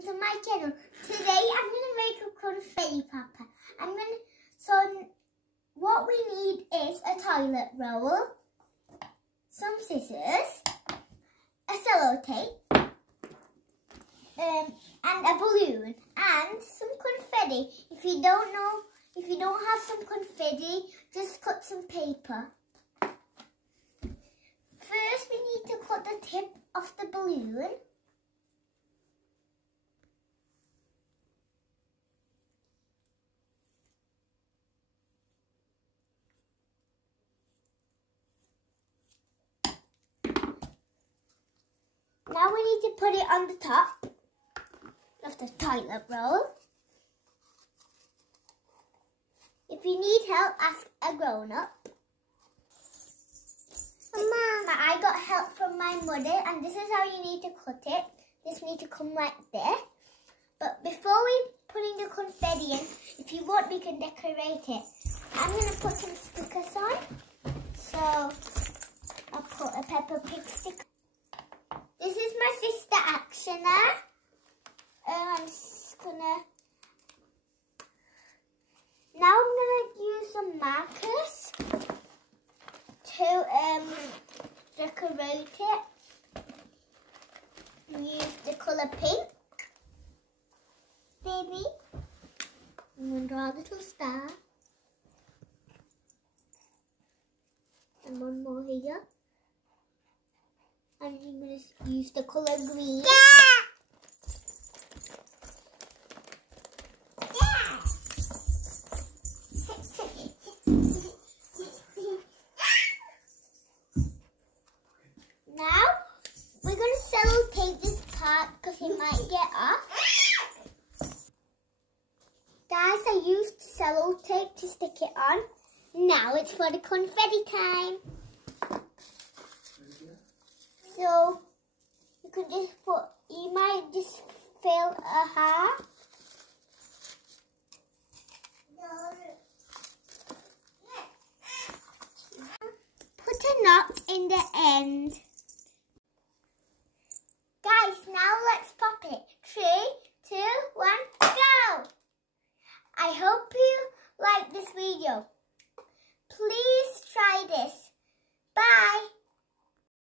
welcome to my channel. Today I'm going to make a confetti popper. So what we need is a toilet roll, some scissors, a sellotape, and a balloon, and some confetti. If you don't have some confetti, just cut some paper. First we need to cut the tip of the balloon. Now we need to put it on the top of the toilet roll. If you need help, ask a grown-up. Mama, I got help from my mother, and this is how you need to cut it. This needs to come like this. But before we putting the confetti in, if you want, we can decorate it. I'm going to put some stickers on. So I'll put a Peppa Pig sticker. This is my sister Actioner. I'm just gonna. Now I'm gonna use some markers to decorate it. Use the colour pink, baby. I'm gonna draw a little star, and one more here. And I'm going to use the colour green. Now, we're going to sellotape this part because it might get off. Guys, I used sellotape to stick it on. Now it's for the confetti time. So you could just you might just fill a half. Put a knot in the end.